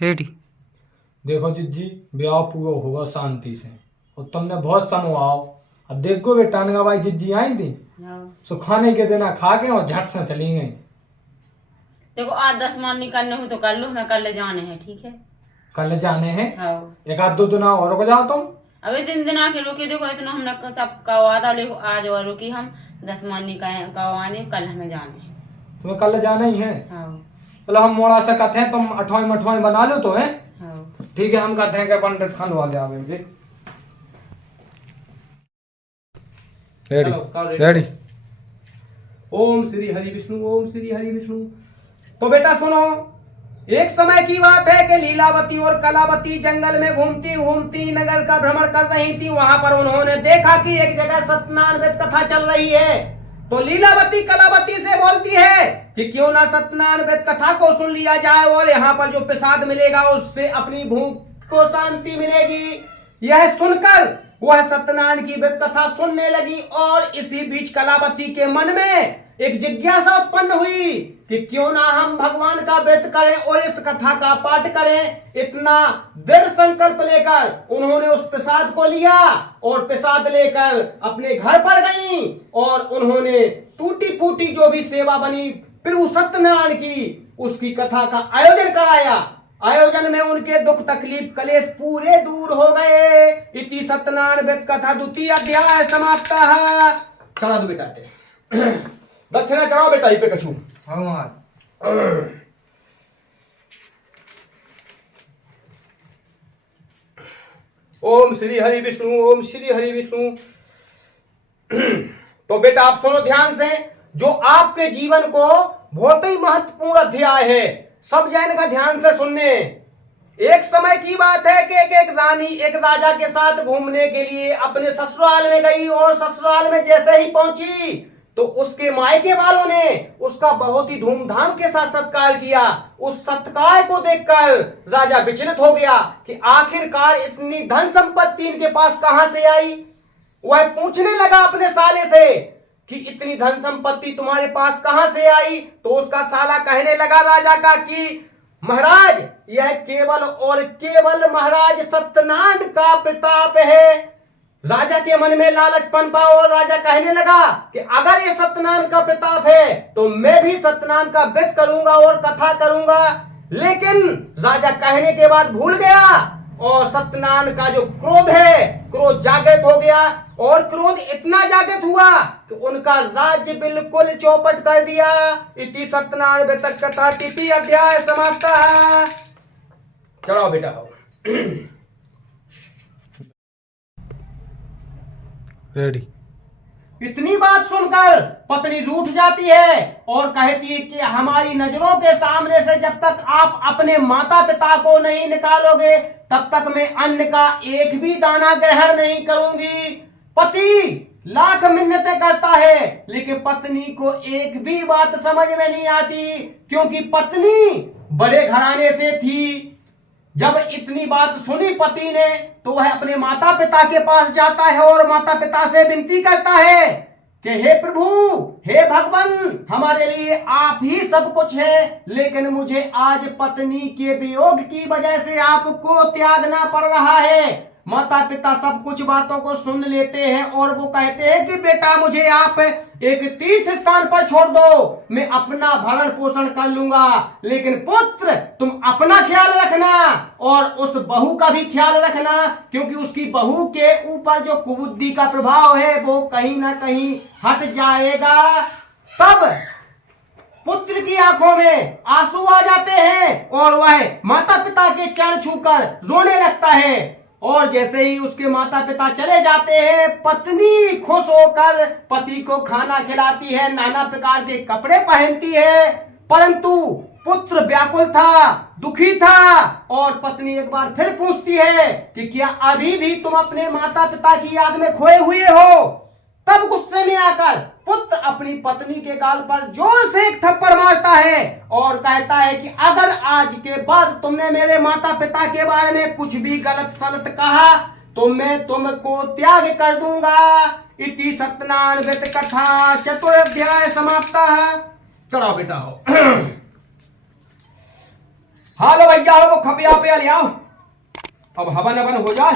Ready. देखो जिज्जी, ब्याह पूरा होगा शांति से और तुमने बहुत समझाओ। अब देखो बेटा ने भाई जिज्जी आई थी सो खाने के देना खा के और झट से चली गई। देखो आज 10 मान निकलने हो तो कर लो, ना कर ले जाने हैं, ठीक है। कल जाने हैं। हाँ। एक आध दो दिन और रुक जाओ तुम। अबे दिन आके रुके, देखो इतना हमने सबका वादा ले आज और रुकी हम 10 मान कवाने, कल हमें जाने हैं। तुम्हें कल जाना ही है। हाँ। मतलब हम मोड़ा से कहते हैं तुम अठवाई मठवाई बना लो तो है। हाँ। ठीक है, हम कहते हैं कि पंडित खान वाले आवेंगे। Ready ready. ओम श्री हरि विष्णु, ओम श्री हरि विष्णु। तो बेटा सुनो, एक समय की बात है कि लीलावती और कलावती जंगल में घूमती घूमती नगर का भ्रमण कर रही थी। वहां पर उन्होंने देखा कि एक जगह सत्यनारायण व्रत कथा चल रही है। तो लीलावती कलावती से बोलती है कि क्यों ना सत्यनारायण व्रत कथा को सुन लिया जाए और यहाँ पर जो प्रसाद मिलेगा उससे अपनी भूख को शांति मिलेगी। यह सुनकर वह सत्यनारायण की व्रत कथा सुनने लगी और इसी बीच कलावती के मन में एक जिज्ञासा उत्पन्न हुई कि क्यों ना हम भगवान का व्रत करें और इस कथा का पाठ करें। इतना दृढ़ संकल्प लेकर उन्होंने उस प्रसाद को लिया और प्रसाद लेकर अपने घर पर गई और उन्होंने टूटी फूटी जो भी सेवा बनी प्रभु सत्यनारायण की, उसकी कथा का आयोजन कराया। आयोजन में उनके दुख तकलीफ कलेश पूरे दूर हो गए। इति सत्यनारायण व्रत कथा द्वितीय अध्याय समाप्त। चढ़ा दो बेटा, दक्षिणा चढ़ाओ बेटा ये पे कछु। ओम श्री हरि विष्णु, ओम श्री हरि विष्णु। तो बेटा आप सुनो ध्यान से, जो आपके जीवन को बहुत ही महत्वपूर्ण अध्याय है, सब जन का ध्यान से सुनने। एक समय की बात है कि एक रानी एक राजा के साथ घूमने के लिए अपने ससुराल में गई और ससुराल में जैसे ही पहुंची तो उसके मायके वालों ने उसका बहुत ही धूमधाम के साथ सत्कार किया। उस सत्कार को देखकर राजा विचलित हो गया कि आखिरकार इतनी धन संपत्ति इनके पास कहां से आई। वह पूछने लगा अपने साले से कि इतनी धन संपत्ति तुम्हारे पास कहां से आई। तो उसका साला कहने लगा राजा का कि महाराज यह केवल और केवल महाराज सत्यनारायण का प्रताप है। राजा के मन में लालच पनपा और राजा कहने लगा कि अगर ये सत्यनारायण का प्रताप है तो मैं भी सत्यनारायण का व्रत करूंगा और कथा करूंगा। लेकिन राजा कहने के बाद भूल गया और सत्यनारायण का जो क्रोध है, क्रोध जागृत हो गया और क्रोध इतना जागृत हुआ कि उनका राज्य बिल्कुल चौपट कर दिया। इति सत्यनारायण व्रत कथा तृतीय अध्याय समाप्त। चढ़ाओ बेटा हो। रेडी। इतनी बात सुनकर पत्नी रूठ जाती है और कहती है कि हमारी नजरों के सामने से जब तक आप अपने माता पिता को नहीं निकालोगे तब तक मैं अन्न का एक भी दाना ग्रहण नहीं करूंगी। पति लाख मिन्नतें करता है लेकिन पत्नी को एक भी बात समझ में नहीं आती, क्योंकि पत्नी बड़े घराने से थी। जब इतनी बात सुनी पति ने तो वह अपने माता पिता के पास जाता है और माता पिता से विनती करता है कि हे प्रभु, हे भगवान, हमारे लिए आप ही सब कुछ है, लेकिन मुझे आज पत्नी के वियोग की वजह से आपको त्यागना पड़ रहा है। माता पिता सब कुछ बातों को सुन लेते हैं और वो कहते हैं कि बेटा मुझे आप एक तीर्थ स्थान पर छोड़ दो, मैं अपना भरण पोषण कर लूंगा, लेकिन पुत्र तुम अपना ख्याल रखना और उस बहू का भी ख्याल रखना, क्योंकि उसकी बहू के ऊपर जो कुबुद्धि का प्रभाव है वो कहीं ना कहीं हट जाएगा। तब पुत्र की आंखों में आंसू आ जाते हैं और वह माता पिता के चरण छूकर रोने लगता है। और जैसे ही उसके माता पिता चले जाते हैं, पत्नी खुश होकर पति को खाना खिलाती है, नाना प्रकार के कपड़े पहनती है, परंतु पुत्र व्याकुल था, दुखी था और पत्नी एक बार फिर पूछती है कि क्या अभी भी तुम अपने माता पिता की याद में खोए हुए हो। तब गुस्से में आकर पुत्र अपनी पत्नी के गाल पर जोर से एक थप्पड़ मारता है और कहता है कि अगर आज के बाद तुमने मेरे माता पिता के बारे में कुछ भी गलत सलत कहा तो मैं तुमको त्याग कर दूंगा। इति सत्यनारायण व्रत कथा चतुर्थ अध्याय समाप्त। चढ़ाओ बेटा हो। हाँ लो भैया, वो खपिया पे ले आओ, अब हवन अवन हो जाए।